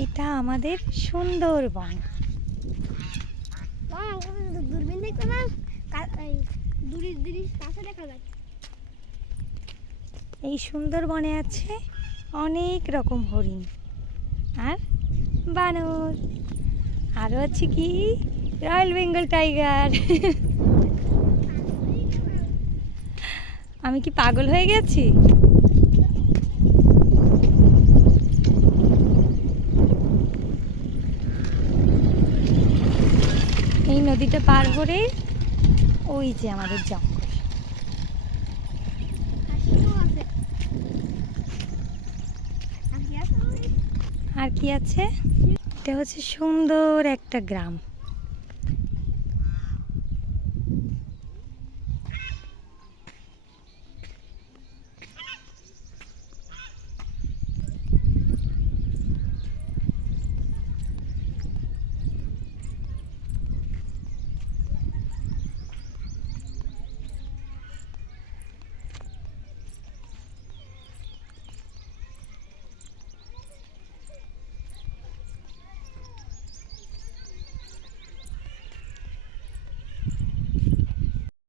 এটা আমাদের সুন্দরবন। দূরবীন দেখতে না, দূরের কাছে দেখা যায়। এই সুন্দরবনে আছে অনেক রকম হরিণ আর বানর, আরও আছে কি রয়্যাল বেঙ্গল টাইগার। আমি কি পাগল হয়ে গেছি? এই নদীটা পার করে ওই যে আমাদের জঙ্গল। আর কি আছে? এটা হচ্ছে সুন্দর একটা গ্রাম।